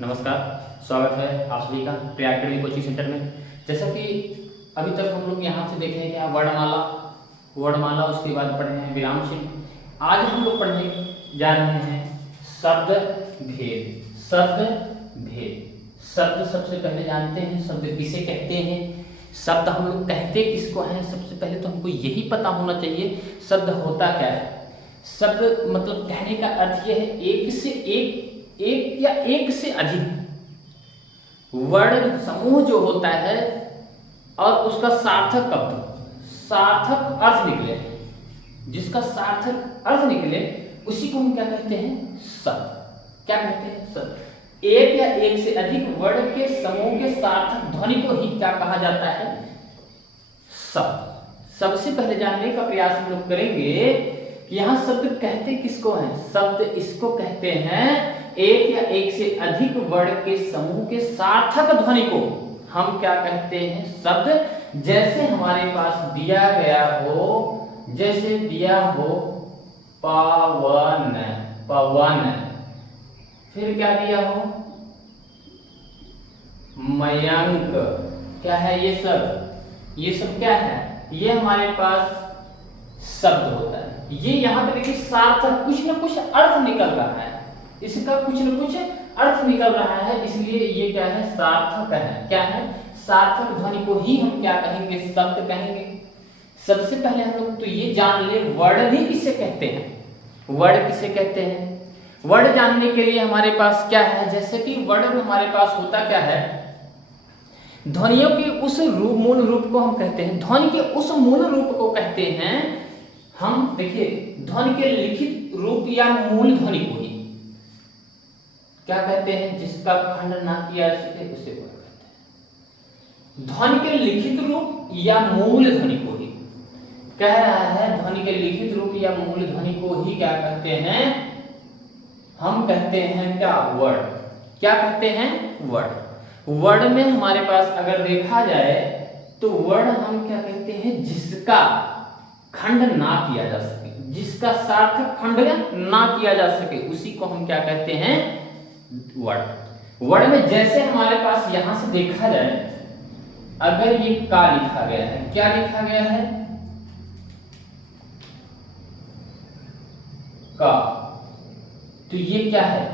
नमस्कार, स्वागत है आप सभी का प्रिया अकेडमी कोचिंग सेंटर में। जैसा कि अभी तक हम लोग यहाँ से देखे हैं क्या वर्णमाला उसके बाद पढ़े हैं विराम चिन्ह। आज हम लोग पढ़ने जा रहे हैं शब्द भेद। शब्द सबसे पहले जानते हैं शब्द किसे कहते हैं। शब्द हम लोग कहते किसको हैं, सबसे पहले तो हमको यही पता होना चाहिए शब्द होता क्या है। शब्द मतलब कहने का अर्थ यह है एक या एक से अधिक वर्ण समूह जो होता है और उसका सार्थक अर्थ निकले, जिसका सार्थक अर्थ निकले उसी को हम क्या कहते हैं, शब्द। क्या कहते हैं, शब्द। एक या एक से अधिक वर्ण के समूह के सार्थक ध्वनि को ही क्या कहा जाता है, शब्द। सबसे पहले जानने का प्रयास हम लोग करेंगे कि यहाँ शब्द कहते किसको हैं। शब्द इसको कहते हैं एक या एक से अधिक वर्ण के समूह के सार्थक ध्वनि को हम क्या कहते हैं, शब्द। जैसे हमारे पास दिया गया हो, जैसे दिया हो पवन, फिर क्या दिया हो मयंक। क्या है ये सब क्या है, ये हमारे पास शब्द होता है। ये यहाँ पे देखिए सार्थक कुछ न कुछ अर्थ निकल रहा है, इसका कुछ न कुछ अर्थ निकल रहा है, इसलिए ये क्या है, सार्थक है। क्या है, सार्थक ध्वनि को ही हम क्या कहेंगे, शब्द कहेंगे। सबसे पहले हम लोग तो ये जान ले वर्ण भी किसे कहते हैं। वर्ण किसे कहते हैं, वर्ण जानने के लिए हमारे पास क्या है, जैसे कि वर्ण में हमारे पास होता क्या है, ध्वनियों के उस मूल रूप को हम कहते हैं, ध्वनि के उस मूल रूप को कहते हैं हम। देखिए ध्वनि के लिखित रूप या मूल ध्वनि को ही क्या कहते हैं, जिसका खंड ना किया जा सके उसे क्या कहते हैं। ध्वनि के लिखित रूप या मूल ध्वनि को ही कह रहा है, ध्वनि के लिखित रूप या मूल ध्वनि को ही क्या कहते हैं, हम कहते हैं क्या, वर्ण। क्या कहते हैं, वर्ण। वर्ण में हमारे पास अगर देखा जाए तो वर्ण हम क्या कहते हैं, जिसका खंड ना किया जा सके, जिसका सार्थक खंड ना किया जा सके उसी को हम क्या कहते हैं, वर्ण। वर्ण में जैसे हमारे पास यहां से देखा जाए, अगर ये का लिखा गया है, क्या लिखा गया है, का, तो ये क्या है,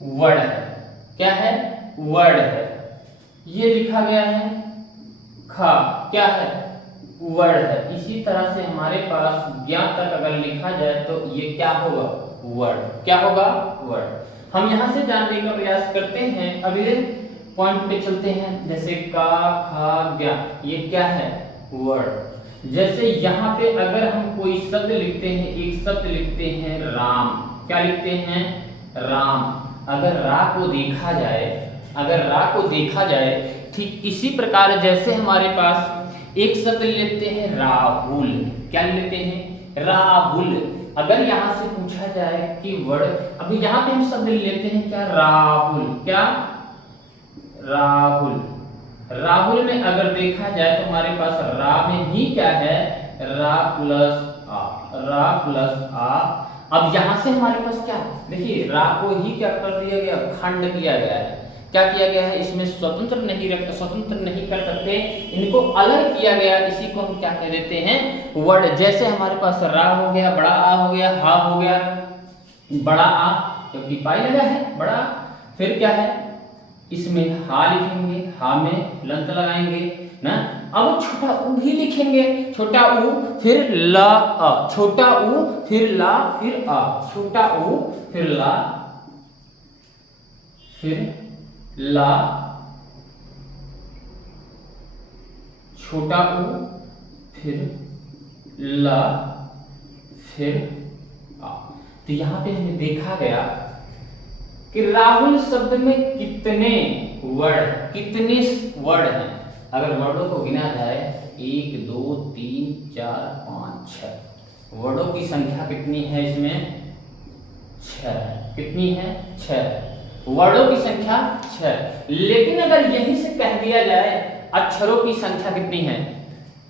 वर्ण है। क्या है, वर्ण है। ये लिखा गया है खा, क्या है, वर्ण है। इसी तरह से हमारे पास ज्ञा तक अगर लिखा जाए तो ये क्या होगा, वर्ण। क्या होगा, वर्ण। हम यहां से जानने का प्रयास करते हैं, अगले पॉइंट पे चलते हैं। जैसे का, खा, ज्ञा, ये क्या है, वर्ण। जैसे यहाँ पे अगर हम कोई शब्द लिखते हैं, एक शब्द लिखते हैं राम। क्या लिखते हैं, राम। अगर रा को देखा जाए, ठीक इसी प्रकार जैसे हमारे पास एक शब्द लेते हैं राहुल। क्या लेते हैं, राहुल। अगर यहां से पूछा जाए कि वर्ण, अभी यहां पे हम शब्द लेते हैं क्या, राहुल। क्या, राहुल। राहुल में अगर देखा जाए तो हमारे पास रा में ही क्या है, रा प्लस आ। अब यहां से हमारे पास क्या, देखिए रा को ही क्या कर दिया गया, खंड किया गया है। क्या किया गया है, इसमें स्वतंत्र नहीं कर सकते, इनको अलग किया गया, इसी को हम क्या कह देते हैं, वर्ण। जैसे हमारे पास रा हो गया, बड़ा आ हो गया, हा हो गया, बड़ा आ क्योंकि पाई लगा है, बड़ा। फिर क्या है, इसमें हा लिखेंगे, हा में लंत लगाएंगे ना। अब छोटा ऊ भी लिखेंगे, छोटा ऊ फिर ला आ, छोटा ऊ फिर ला फिर आ, छोटा ऊ फिर ला फिर ला, छोटा ऊ फिर ला फिर आ। तो यहां पे हमें देखा गया कि राहुल शब्द में कितने वर्ण हैं। अगर वर्णों को गिना जाए 1 2 3 4 5 6, वर्णों की संख्या कितनी है इसमें, 6। कितनी है, 6। वर्णों की संख्या 6। लेकिन अगर यहीं से कह दिया जाए अक्षरों की संख्या कितनी है,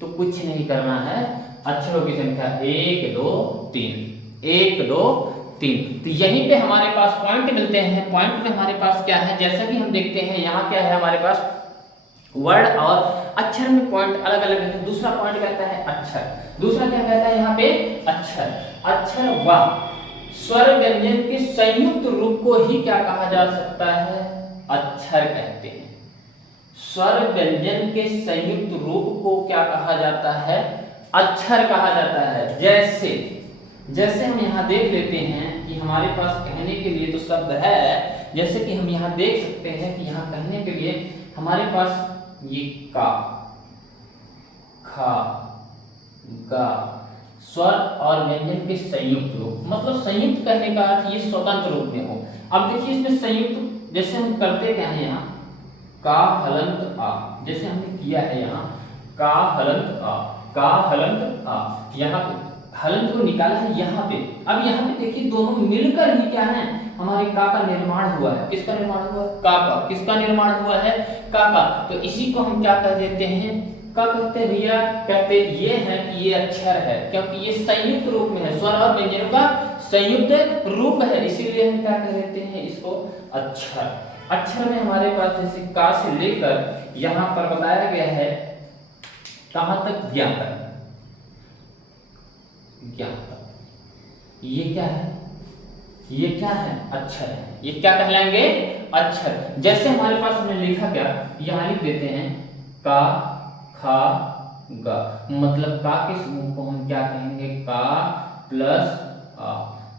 तो कुछ नहीं करना है, अक्षरों की संख्या 1 2 3, 1 2 3। तो यहीं पे हमारे पास पॉइंट मिलते हैं। पॉइंट में हमारे पास क्या है, जैसा कि हम देखते हैं यहाँ क्या है हमारे पास, वर्ड और अक्षर में पॉइंट अलग अलग है। दूसरा पॉइंट कहता है अक्षर, दूसरा क्या कहता है यहाँ पे, अक्षर। अक्षर व स्वर व्यंजन के संयुक्त रूप को ही क्या कहा जा सकता है, अक्षर कहते हैं। स्वर व्यंजन के संयुक्त रूप को क्या कहा जाता है, अक्षर कहा जाता है। जैसे हम यहाँ देख लेते हैं कि हमारे पास कहने के लिए तो शब्द है, जैसे कि हम यहाँ देख सकते हैं कि यहाँ कहने के लिए हमारे पास ये का, खा, गा, स्वर और व्यंजन के संयुक्त रूप, मतलब संयुक्त कहने का अर्थ ये स्वतंत्र रूप में हो। अब देखिए इसमें संयुक्त जैसे हम करते क्या है, यहाँ का हलंत आ, जैसे हमने किया है यहाँ का हलंत आ, का हलंत आ, यहाँ पे हलंत को निकाला है यहाँ पे। अब यहाँ पे देखिए दोनों मिलकर ही क्या है, हमारे का निर्माण हुआ है। किसका निर्माण हुआ है, का। किसका निर्माण हुआ है, का। तो इसी को हम क्या कह देते हैं, का कहते हैं भैया, कहते ये है कि ये अक्षर है, क्योंकि ये संयुक्त रूप में है, स्वर और व्यंजनों का संयुक्त रूप है, इसीलिए हम क्या कह देते हैं इसको अक्षर। अक्षर में हमारे पास जैसे का से लेकर यहाँ पर बताया गया है कहां तक, ज्ञान तक। ज्ञान तक ये क्या है, ये क्या है, अक्षर है। ये क्या कहलाएंगे, अक्षर। जैसे हमारे पास हमने लिखा क्या, यहाँ लिख देते हैं का, खा, गा, मतलब का के समूह को हम क्या कहेंगे, का प्लस आ।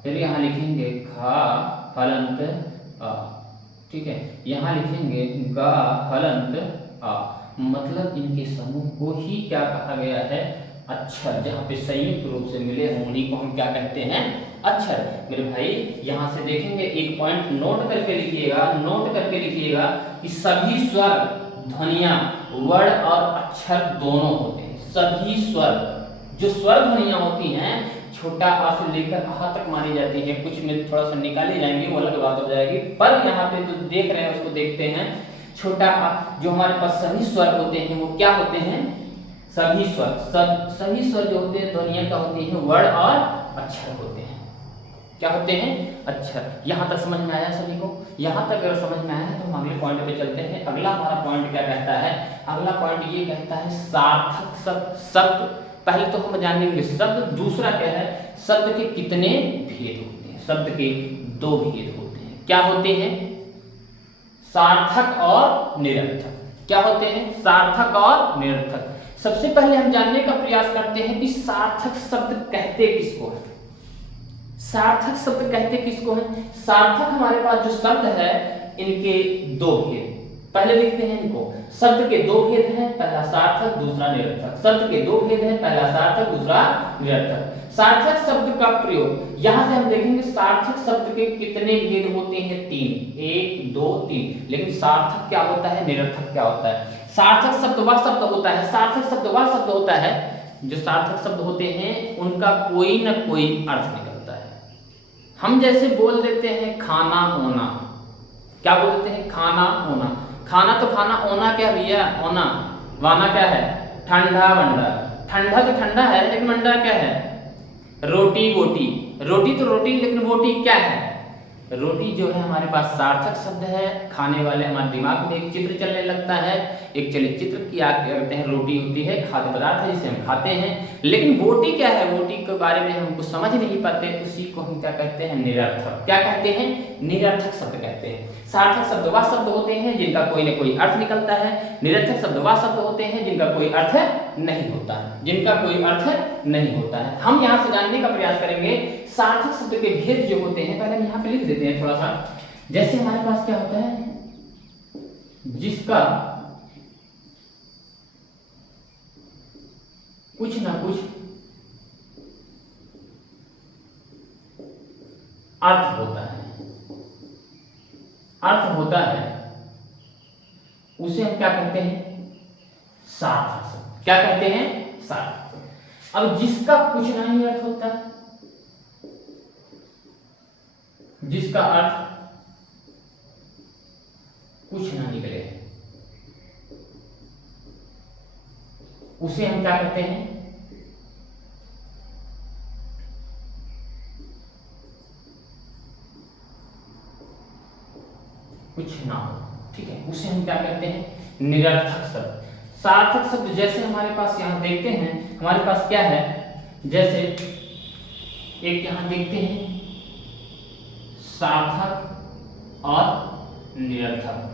फिर यहाँ लिखेंगे खा हलंत आ, ठीक है। यहाँ लिखेंगे गा हलंत आ, मतलब इनके समूह को ही क्या कहा गया है, अक्षर। जहाँ पे संयुक्त रूप से मिले हों उन्हीं को हम क्या कहते हैं, अक्षर। मेरे भाई यहाँ से देखेंगे, एक पॉइंट नोट करके लिखिएगा, नोट करके लिखिएगा कि सभी स्वर ध्वनियां वर्ण और अक्षर दोनों होते हैं। सभी स्वर, जो स्वर ध्वनियां होती हैं छोटा आ से लेकर आ तक मानी जाती है। कुछ में थोड़ा सा निकाले जाएंगे, वो अलग बात हो जाएगी, पर यहाँ पे जो देख रहे हैं उसको देखते हैं। छोटा आ, जो हमारे पास सभी स्वर होते हैं वो क्या होते हैं, सभी स्वर, सभी स्वर जो होते हैं ध्वनियां क्या होती हैं, वर्ण और अक्षर होते हैं। क्या होते हैं, अक्षर। यहाँ तक समझ में आया सभी को? यहाँ तक अगर समझ में आया है तो हम अगले पॉइंट पे चलते हैं। अगला हमारा पॉइंट क्या कहता है, अगला पॉइंट ये कहता है सार्थक शब्द। पहले तो हम जानेंगे शब्द, दूसरा क्या है, शब्द के कितने भेद होते हैं। शब्द के 2 भेद होते हैं। क्या होते हैं, सार्थक और निरर्थक। क्या होते हैं, सार्थक और निरर्थक। सबसे पहले हम जानने का प्रयास करते हैं कि सार्थक शब्द कहते किसको है। सार्थक शब्द कहते किसको है? सार्थक हमारे पास जो शब्द है इनके 2 भेद, पहले लिखते हैं इनको। शब्द के 2 भेद हैं, पहला सार्थक दूसरा निरर्थक। शब्द के 2 भेद हैं, पहला सार्थक दूसरा निरर्थक। सार्थक शब्द का प्रयोग, यहां से हम देखेंगे सार्थक शब्द के कितने भेद होते हैं, 3, 1 2 3। लेकिन सार्थक क्या होता है, निरर्थक क्या होता है? सार्थक शब्द वह शब्द होता है, सार्थक शब्द वह शब्द होता है जो सार्थक शब्द होते हैं उनका कोई न कोई अर्थ निकलता है। हम जैसे बोल देते हैं खाना ओना, क्या बोलते हैं, खाना ओना। खाना तो खाना, ओना क्या भैया, ओना। वाना क्या है, ठंडा वंडा। ठंडा तो ठंडा है लेकिन वंडा क्या है, रोटी वोटी। रोटी तो रोटी लेकिन वोटी क्या है, रोटी जो है हमारे पास सार्थक शब्द है। खाने वाले हमारे दिमाग में एक चित्र चलने लगता है, एक चलचित्र की क्या करते हैं, रोटी होती है, खाद्य पदार्थ है जिसे हम खाते हैं। लेकिन वोटी क्या है, वोटी के बारे में हम कुछ समझ नहीं पाते, उसी को हम क्या कहते हैं, निरर्थक। क्या कहते हैं, निरर्थक शब्द कहते हैं। सार्थक शब्द वह शब्द होते हैं जिनका कोई न कोई अर्थ निकलता है। निरर्थक शब्द वह शब्द होते हैं जिनका कोई अर्थ नहीं होता है, जिनका कोई अर्थ नहीं होता है। हम यहाँ से जानने का प्रयास करेंगे सार्थक शब्द के भेद जो होते हैं। पहले हम यहाँ पे लिख देते हैं थोड़ा सा। जैसे हमारे पास क्या होता है, जिसका कुछ ना कुछ अर्थ होता है, अर्थ होता है, उसे हम क्या कहते हैं, सार्थक शब्द। क्या कहते हैं, सार्थक। अब जिसका कुछ नहीं अर्थ होता, जिसका अर्थ कुछ ना निकले, उसे हम क्या कहते हैं, कुछ ना हो, ठीक है, उसे हम क्या कहते हैं, निरर्थक शब्द। सार्थक शब्द जैसे हमारे पास यहाँ देखते हैं, हमारे पास क्या है, जैसे एक यहाँ देखते हैं सार्थक और निरर्थक।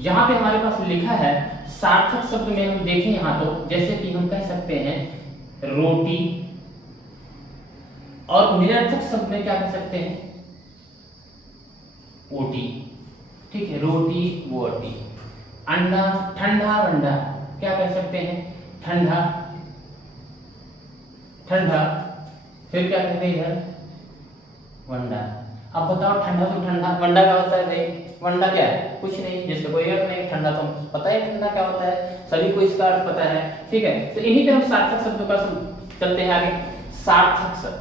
यहाँ पे हमारे पास लिखा है सार्थक शब्द में हम देखें यहाँ तो जैसे कि हम कह सकते हैं रोटी, और निरर्थक शब्द में क्या कह सकते हैं, ओटी, ठीक है, रोटी वोटी। अंडा, ठंडा वंडा, क्या कह सकते हैं, ठंडा ठंडा, फिर क्या कहते हैं इधर, वंडा। अब बताओ ठंडा तो ठंडा, वंडा क्या होता है भाई, वंडा क्या है, कुछ नहीं, जिसका कोई अर्थ नहीं। ठंडा तो पता है ठंडा क्या होता है, सभी को इसका अर्थ पता है, ठीक है। तो इन्हीं पे हम सार्थक शब्दों का चलते हैं आगे। सार्थक शब्द,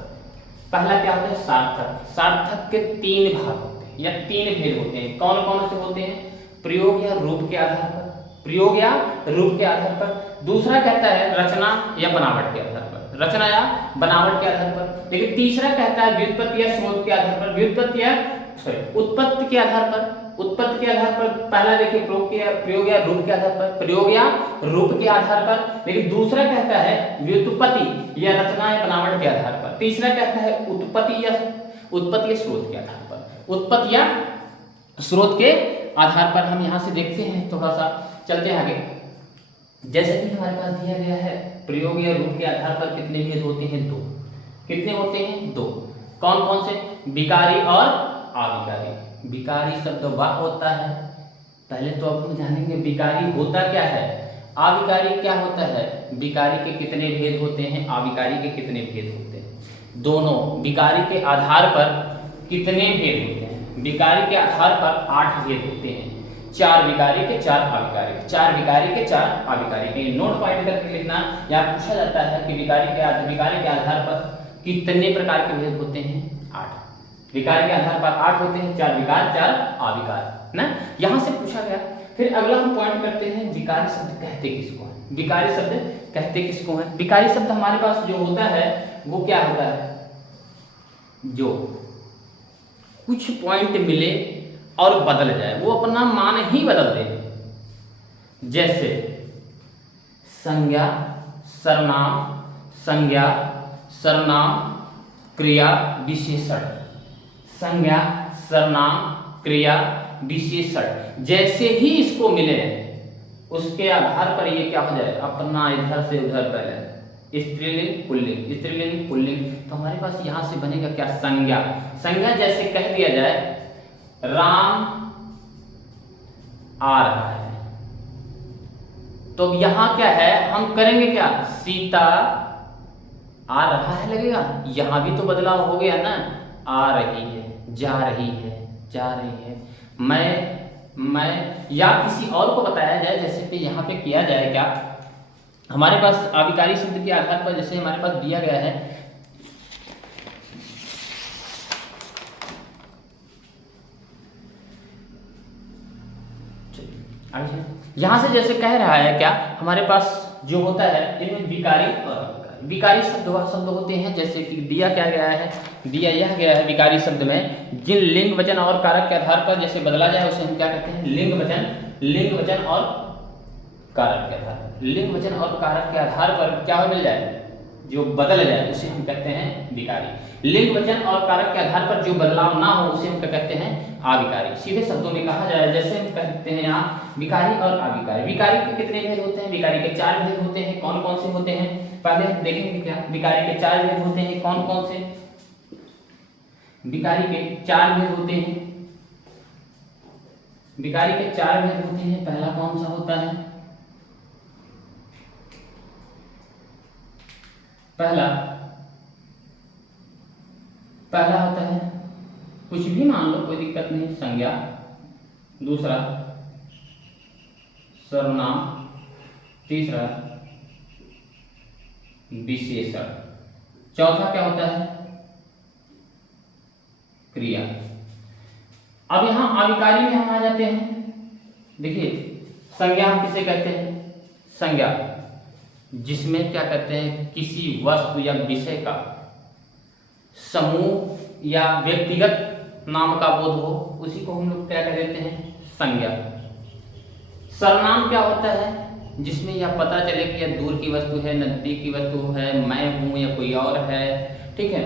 पहला क्या होता है, सार्थक। सार्थक के 3 भाग होते हैं या 3 भेद होते हैं। कौन कौन से होते हैं, प्रयोग या रूप के आधार पर, प्रयोग या रूप के आधार पर। दूसरा कहता है रचना या बनावट के आधार पर, रचना या बनावट के आधार पर। लेकिन तीसरा कहता है व्युत्पत्ति या स्रोत के आधार पर, व्युत्पत्ति या उत्पत्ति के आधार पर, उत्पत्ति के आधार पर। पहला देखिए प्रयोग या रूप के आधार पर, प्रयोग या रूप के आधार पर। लेकिन दूसरा कहता है व्युत्पत्ति या रचना या बनावट के आधार पर। तीसरा कहता है उत्पत्ति या स्रोत के आधार पर, उत्पत्ति या स्रोत के आधार पर। हम यहाँ से देखते हैं, थोड़ा सा चलते हैं आगे। जैसे कि हमारे पास दिया गया है प्रयोग या रूप के आधार पर कितने भेद होते हैं, 2। कितने होते हैं, 2। कौन कौन से, विकारी और अविकारी। विकारी शब्द वह होता है, पहले तो अब हम जानेंगे विकारी होता क्या है, अविकारी क्या होता है, विकारी के कितने भेद होते हैं, अविकारी के कितने भेद होते हैं। दोनों विकारी के आधार पर कितने भेद होते हैं, विकारी के आधार पर 8 भेद होते हैं। 4 विकारी के 4 अविकारी के, 4 विकारी के 4 अविकारी के। नोट पॉइंट करके लिखना। यहाँ पूछा जाता है कि विकारी के आधार पर कितने प्रकार के भेद होते हैं, 8। विकारी के आधार पर 8 होते हैं, 4 विकार 4 अविकार ना, यहाँ से पूछा गया। फिर अगला हम पॉइंट करते हैं विकारी शब्द कहते किसको है, विकारी शब्द कहते किसको है। विकारी शब्द हमारे पास जो होता है वो क्या होता है, जो कुछ पॉइंट मिले और बदल जाए, वो अपना मान ही बदल दे। जैसे संज्ञा, सर्वनाम, संज्ञा, सर्वनाम, क्रिया, विशेषण। संज्ञा, सर्वनाम, क्रिया, विशेषण जैसे ही इसको मिले उसके आधार पर ये क्या हो जाए, अपना इधर से उधर पहले स्त्रीलिंग पुल्लिंग, स्त्रीलिंग पुल्लिंग। तो हमारे पास यहां से बनेगा क्या, संज्ञा। संज्ञा जैसे कह दिया जाए राम आ रहा है, तो अब यहां क्या है, हम करेंगे क्या, सीता आ रहा है लगेगा, यहां भी तो बदलाव हो गया ना, आ रही है, जा रही है, जा रही है। मैं या किसी और को बताया जाए, जैसे कि यहाँ पे किया जाए क्या, हमारे पास अविकारी शब्द के आधार पर जैसे हमारे पास दिया गया है, यहां से जैसे कह रहा है क्या, हमारे पास जो होता है इनमें विकारी और अविकारी। विकारी शब्द होते हैं, जैसे कि दिया क्या गया है, दिया यह गया है विकारी शब्द में जिन लिंग वचन और कारक के आधार पर जैसे बदला जाए उसे हम क्या कहते हैं, लिंग वचन और कारक के आधार पर। लिंग वचन और कारक के आधार पर क्या मिल जाए, जो बदल जाए उसे हम कहते हैं विकारी। लिंग वचन और कारक के आधार पर जो बदलाव ना हो उसे हम क्या कहते हैं, अविकारी। सीधे शब्दों में कहा जाए, जैसे हम कहते हैं यहाँ विकारी और अविकारी। विकारी के कितने भेद होते हैं, विकारी के 4 भेद होते हैं। कौन कौन से होते हैं, पहले हम देखेंगे क्या, विकारी के 4 भेद होते हैं। कौन कौन से, विकारी के 4 भेद होते हैं, विकारी के 4 भेद होते हैं। पहला कौन सा होता है, पहला होता है, कुछ भी मान लो कोई दिक्कत नहीं, संज्ञा। दूसरा सर्वनाम, तीसरा विशेषण, चौथा क्या होता है, क्रिया। अब यहां अविकारी में हम आ जाते हैं। देखिए संज्ञा हम किसे कहते हैं, संज्ञा जिसमें क्या कहते हैं, किसी वस्तु या विषय का समूह या व्यक्तिगत नाम का बोध हो, उसी को हम लोग क्या कह देते हैं, संज्ञा। सर्वनाम क्या होता है, जिसमें यह पता चले कि यह दूर की वस्तु है, नजदीक की वस्तु है, मैं हूं या कोई और है, ठीक है।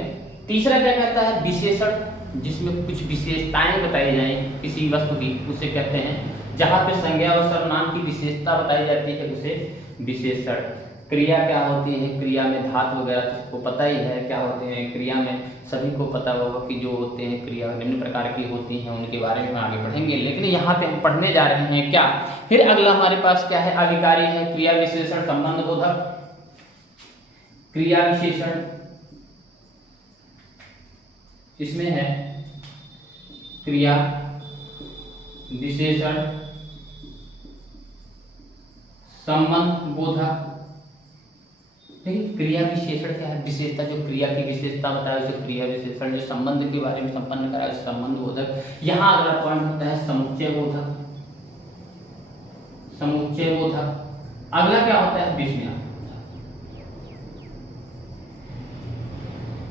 तीसरा क्या कहता है, विशेषण, जिसमें कुछ विशेषताएं बताई जाएं किसी वस्तु की, उसे कहते हैं। जहां पे संज्ञा और सर्वनाम की विशेषता बताई जाती है उसे विशेषण। क्रिया क्या होती है, क्रिया में धातु वगैरह तो पता ही है क्या होते हैं। क्रिया में सभी को पता होगा कि जो होते हैं क्रिया निम्न प्रकार की होती हैं, उनके बारे में आगे पढ़ेंगे। लेकिन यहाँ पे हम पढ़ने जा रहे हैं क्या, फिर अगला हमारे पास क्या है, अधिकारी है, क्रिया विशेषण संबंध बोधक। क्रिया विशेषण इसमें है क्रिया विशेषण संबंध बोधक। क्रिया विशेषण क्या है, विशेषता, जो क्रिया की विशेषता बताए उसे क्रिया विशेषण, जो संबंध के बारे में संपन्न कराए संबंध बोधक। यहाँ अगला पॉइंट होता है समुच्चय बोधक। समुच्चय बोधक। अगला क्या होता है, विषयार्थ।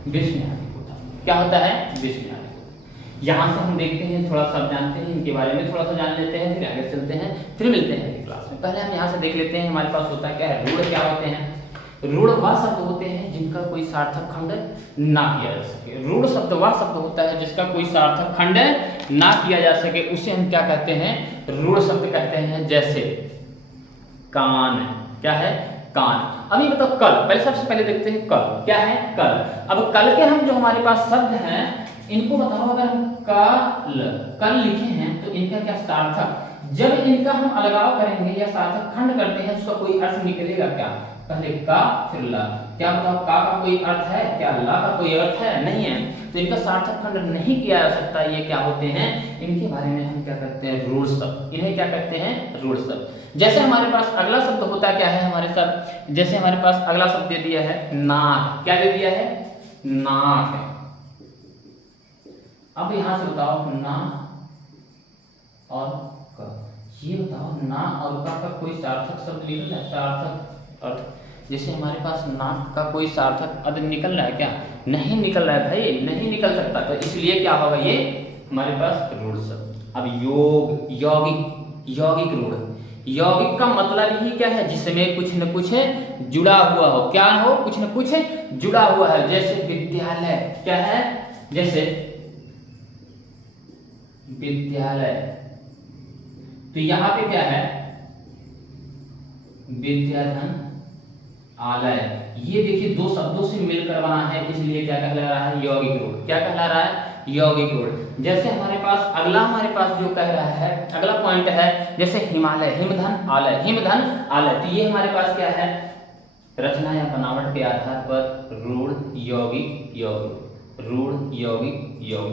विषयार्थ बोधक क्या होता है, विषयार्थ। यहाँ से हम देखते हैं, थोड़ा सा जानते हैं इनके बारे में, थोड़ा सा जान लेते हैं, फिर आगे चलते हैं, फिर मिलते हैं अगली क्लास में। पहले हम यहाँ से देख लेते हैं हमारे पास होता क्या है, रूढ़ क्या होते हैं। रूढ़ वह शब्द होते हैं जिनका कोई सार्थक खंड ना किया जा सके। रूढ़ शब्द वह शब्द होता है जिसका कोई सार्थक खंड ना किया जा सके, उसे हम क्या कहते हैं, रूढ़ शब्द कहते हैं। जैसे कान, क्या है, कान। अभी बताओ कल, पहले सबसे पहले देखते हैं कल क्या है, कल। अब कल के हम जो हमारे पास शब्द हैं, इनको बताओ, अगर हम कल लिखे हैं तो इनका क्या सार्थक, जब इनका हम अलगाव करेंगे या सार्थक खंड करते हैं, उसका कोई अर्थ निकलेगा क्या, पहले का फिर ला। क्या बताओ, का कोई अर्थ है क्या, ला का कोई अर्थ है, नहीं है, तो इनका सार्थक खंड नहीं किया जा सकता। ये क्या होते हैं, इनके बारे में हम क्या कहते हैं, रूढ़ शब्द। इन्हें क्या कहते हैं, रूढ़ शब्द। जैसे हमारे पास अगला शब्द होता क्या है हमारे साथ, जैसे हमारे पास अगला शब्द दे दिया है नाक। क्या दे दिया है, नाक। अब यहां से बताओ ना और का, ये बताओ ना और का कोई सार्थक शब्द निकल रहा है, सार्थक अर्थ। जैसे हमारे पास नाक का कोई सार्थक अर्थ निकल रहा है क्या, नहीं निकल रहा है भाई, नहीं निकल सकता। तो इसलिए क्या होगा, ये हमारे पास रूढ़ शब्द। अब योग, यौगिक, यौगिक रूढ़। यौगिक का मतलब ही क्या है, जिसमें कुछ न कुछ जुड़ा हुआ हो, क्या हो, कुछ न कुछ जुड़ा हुआ है। जैसे विद्यालय, क्या है, जैसे विद्यालय, तो यहां पे क्या है, विद्याधन आलय। ये देखिए दो शब्दों से मिलकर बना है, इसलिए क्या कहला रहा है, यौगिक रूढ़। क्या कहला रहा है, यौगिक रूढ़। जैसे हमारे पास अगला हमारे पास जो कह रहा है, अगला पॉइंट है जैसे हिमालय, हिमधन आलय, हिमधन आलय। तो ये हमारे पास क्या है, रचना या बनावट के आधार पर रूढ़, यौगिक, योग, रूढ़, यौगिक, योग।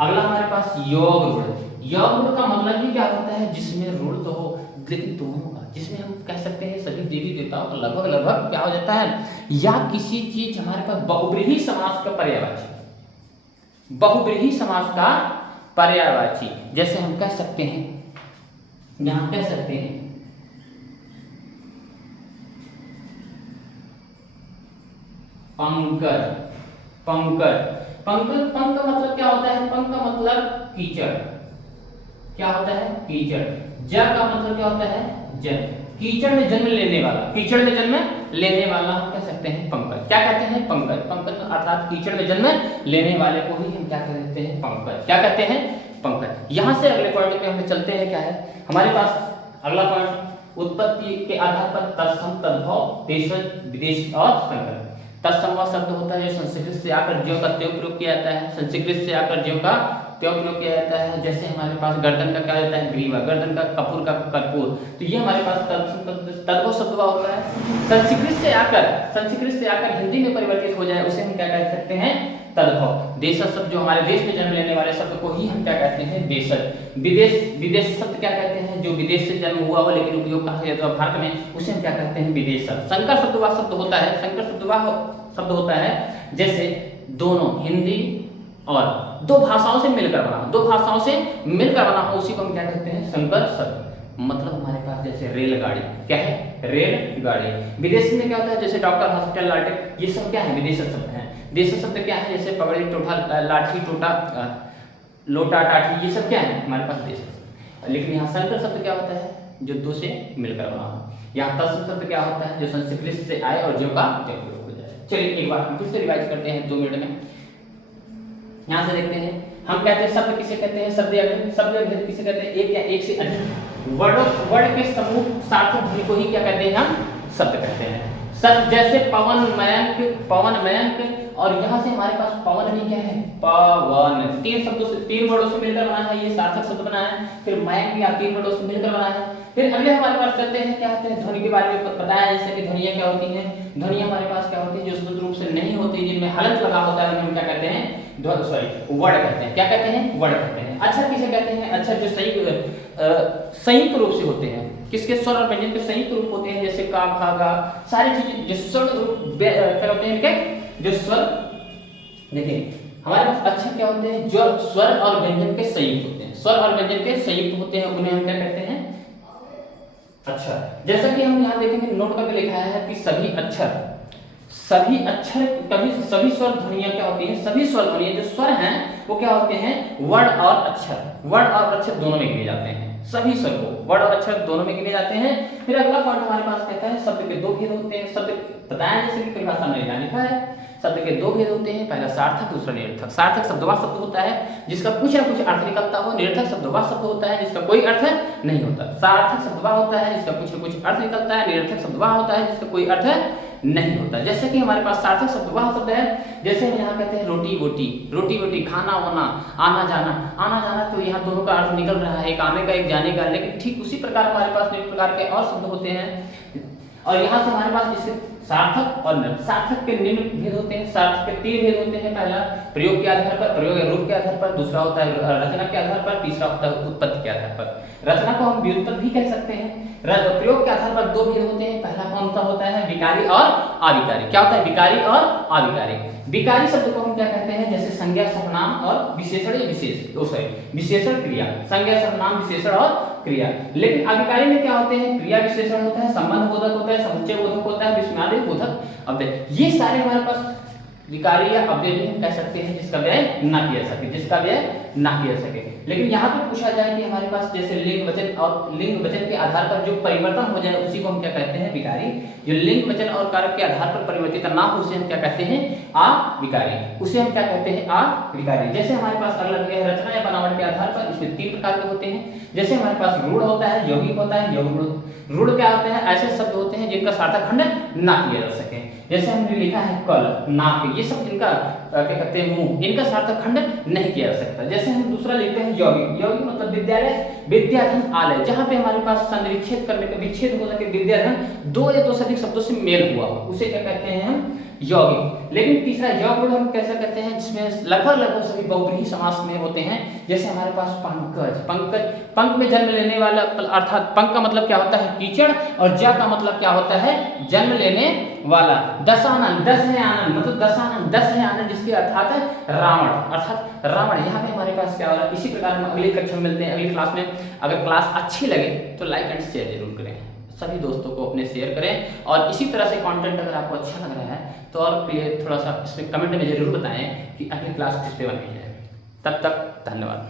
अगला हमारे पास योग रूढ़। योग रूढ़ का मतलब ही क्या होता है, जिसमें रूढ़ तो हो लेकिन दोनों का, जिसमें हम कह सकते हैं सभी देवी देवताओं का लगभग लगभग क्या हो जाता है, या किसी चीज हमारे पास बहुब्रीही समास का पर्यायवाची, बहुब्रीही समास का पर्यायवाची। जैसे हम कह सकते हैं, यहां कह सकते हैं पंकज, पंकज, पंकज, पंक का मतलब क्या होता है, पंक का मतलब कीचड़, क्या होता है, कीचड़। ज का मतलब क्या होता है, जल, कीचड़ में जन्म लेने वाला, कीचड़ में जन्म लेने वाला हम कह सकते हैं पंकज। क्या कहते हैं, पंकज। पंकज अर्थात कीचड़ में जन्म लेने वाले को ही हम क्या कहते हैं, पंकज। क्या कहते हैं, पंकज। यहां से अगले पॉइंट पे हम चलते हैं, क्या है हमारे पास अगला पॉइंट, उत्पत्ति के आधार पर तत्सम, तद्भव, देशज, विदेश और संकर। तत्सम शब्द होता है जो संस्कृत से आकर ज्यों का त्यों प्रयोग किया जाता है, संस्कृत से आकर ज्यों का त्यों प्रयोग किया जाता है। जैसे हमारे पास गर्दन का क्या जाता है, ग्रीवा, गर्दन का कपूर का कर्पूर। तो ये हमारे पास तद्भव शब्द होता है। संस्कृत से आकर हिंदी में परिवर्तित हो जाए उसे हम क्या कह सकते हैं, तद्भव। देशज शब्द जो हमारे देश में जन्म लेने वाले शब्द को ही हम क्या कहते हैं, देशज। विदेश, विदेश शब्द क्या कहते हैं, जो विदेश से जन्म हुआ हो लेकिन उपयोग कहा जाता है भारत में, उसे हम क्या कहते हैं, विदेश शब्द। संकर शब्द वह शब्द होता है, संकर शब्द वह शब्द होता है जैसे दोनों, हिंदी और दो भाषाओं से मिलकर बना हो, दो भाषाओं से मिलकर बना हो, उसी को हम क्या कहते हैं, संकर शब्द। मतलब हमारे पास जैसे रेलगाड़ी, क्या है, रेलगाड़ी। विदेशी में क्या होता है, जैसे डॉक्टर, हॉस्पिटल, लाटे, ये सब क्या है, विदेशी शब्द है। देशी शब्द क्या है, जैसे पगड़ी, टोठा, लाठी, टोटा, लोटा, टाटी, ये सब क्या है हमारे पास देश शब्द। लेकिन यहाँ संकर शब्द क्या होता है, जो दो से मिलकर बना हो। यहाँ तत्सम शब्द क्या होता है, जो संस्कृत से आए और जो का प्रयोग हो जाए। चलिए एक बार हम फिर से रिवाइज करते हैं 2 मिनट में। यहाँ से देखते हैं, हम कहते हैं शब्द किसे कहते हैं, शब्द या भेद। शब्द या भेद किसे कहते हैं, एक या एक से अधिक वर्ड के समूह सार्थक ध्वनि को ही क्या कहते हैं, हम शब्द कहते हैं। शब्द जैसे पवन, मयंक, पवन, मयंक, और यहाँ से हमारे पास पवन भी क्या है, पवन, 3 शब्दों से, 3 वर्डों से मिलकर बना है, ये सार्थक शब्द बना है। फिर मयंक भी 3 वर्डों से मिलकर बना है। फिर अगले हमारे पास चलते हैं, क्या होते हैं, ध्वनि के बारे में बताया, जैसे कि ध्वनियां क्या होती हैं। ध्वनियां हमारे पास क्या होती है, जो शुद्ध रूप से नहीं होती, जिनमें हलंत लगा होता है, हम क्या कहते हैं, वर्ड कहते हैं। क्या कहते हैं, वर्ड कहते हैं। अक्षर किसे कहते हैं, अक्षर जो संयुक्त रूप से होते हैं, किसके, स्वर और व्यंजन के संयुक्त रूप होते हैं, जैसे का, खा, गा, सारी चीजें जो स्वर रूप क्या होते हैं, क्या जो स्वर। देखिए हमारे पास अक्षर क्या होते हैं, जो स्वर और व्यंजन के संयुक्त होते हैं, स्वर और व्यंजन के संयुक्त होते हैं, उन्हें हम क्या कहते हैं, अच्छा। जैसा कि हम यहाँ देखेंगे, नोट करके लिखा है कि सभी अक्षर कभी सभी स्वर ध्वनियां क्या होती हैं, सभी स्वर ध्वनियां जो स्वर हैं वो क्या होते हैं, वर्ड और अक्षर दोनों में गिने जाते हैं। सभी स्वर को वर्ड और अक्षर दोनों में गिने जाते हैं। फिर अगला पॉइंट हमारे पास कहता है शब्द के 2 भेद होते हैं। शब्द बताया जैसे कि परिभाषा में यहाँ लिखा है, शब्द के 2 भेद होते हैं, पहला सार्थक, दूसरा निरर्थक। सार्थक शब्दवाद शब्द होता है जिसका कुछ ना कुछ अर्थ निकलता हो। निरर्थक शब्दवाद शब्द होता है जिसका कोई अर्थ नहीं होता। सार्थक शब्दवाद होता है जिसका कुछ ना कुछ अर्थ निकलता है, निरर्थक शब्दवाद होता है जिसका कोई अर्थ नहीं होता। जैसे कि हमारे पास सार्थक शब्द वह शब्द है, जैसे हम यहाँ कहते हैं रोटी वोटी, खाना वाना, आना जाना, तो यहाँ दोनों का अर्थ निकल रहा है, एक आने का एक जाने का। लेकिन ठीक उसी प्रकार हमारे पास निम्न प्रकार के और शब्द होते हैं, और यहाँ से हमारे पास इसके सार्थक और निरर्थक। सार्थक के निम्न भेद होते हैं, सार्थक के 3 भेद होते हैं। पहला प्रयोग के आधार पर, प्रयोग या रूप के आधार पर, दूसरा होता है रचना के आधार पर, तीसरा होता है उत्पत्ति के आधार पर। रचना को हम व्युत्पत्ति भी कह सकते हैं। प्रयोग के आधार पर 2 भेद होते हैं, पहला कौन सा होता है, विकारी और अविकारी। क्या होता है, विकारी और अविकारी। विकारी शब्द को हम क्या कहते हैं, जैसे संज्ञा, सर्वनाम और विशेषण या विशेषण क्रिया, संज्ञा, सर्वनाम, विशेषण और क्रिया। लेकिन अविकारी में क्या होते हैं, क्रिया विशेषण होता है, संबंध बोधक होता है, समुच्चय बोधक होता है, विस्मयादि बोधक अव्यय। ये सारे हमारे पास विकारी या अव्यय भी हम कह सकते हैं, जिसका व्यय ना किया सके। लेकिन यहाँ पे पूछा जाए कि हमारे पास जैसे लिंग वचन के आधार पर जो परिवर्तन हो जाए उसी को हम क्या कहते हैं, विकारी। जो लिंग वचन और कारक के आधार पर परिवर्तित ना हो उसे हम क्या कहते हैं, अविकारी। उसे हम क्या कहते हैं, अविकारी। जैसे हमारे पास अगला दिया है रचना या बनावट के आधार पर, इसमें 3 प्रकार के होते हैं। जैसे हमारे पास रूढ़ होता है, यौगिक होता है, यौगिक। रूढ़ क्या होते हैं, ऐसे शब्द होते हैं जिनका सार्थक खंडन ना किया जा सके। जैसे हमने लिखा है कल, नाक, ये सब जिनका क्या कहते हैं, मुंह, इनका सार्थक खंडन नहीं किया जा सकता। जैसे हम दूसरा लिखते हैं यौगिक मतलब विद्यालय, विद्याधन, आलय, जहाँ पे हमारे पास संनिच्छेद करने का विच्छेद हो सके, विद्याधन 2 या 2 से अधिक शब्दों से मेल हुआ हो, उसे क्या कहते हैं हम, यौगिक। लेकिन तीसरा यौगिक हम कैसे कहते हैं, जिसमें लगभग सभी बहुब्रीहि समास में होते हैं। जैसे हमारे पास पंक में जन्म लेने वाला, अर्थात पंक का मतलब क्या होता है, कीचड़, और जा का मतलब क्या होता है, जन्म लेने वाला। दशानन, 10 है आनंद, मतलब दशानन 10 है आनंद, जिसके अर्थात है रावण। यहाँ पे हमारे पास क्या हो रहा है। इसी प्रकार हम अगली कक्षा में मिलते हैं, अगली क्लास में। अगर क्लास अच्छी लगे तो लाइक एंड शेयर जरूर करें, सभी दोस्तों को अपने शेयर करें। और इसी तरह से कंटेंट अगर आपको अच्छा लग रहा है तो और थोड़ा सा इसमें कमेंट में जरूर बताएं कि अगली क्लास किस पे बनाई जाए। तब तक धन्यवाद।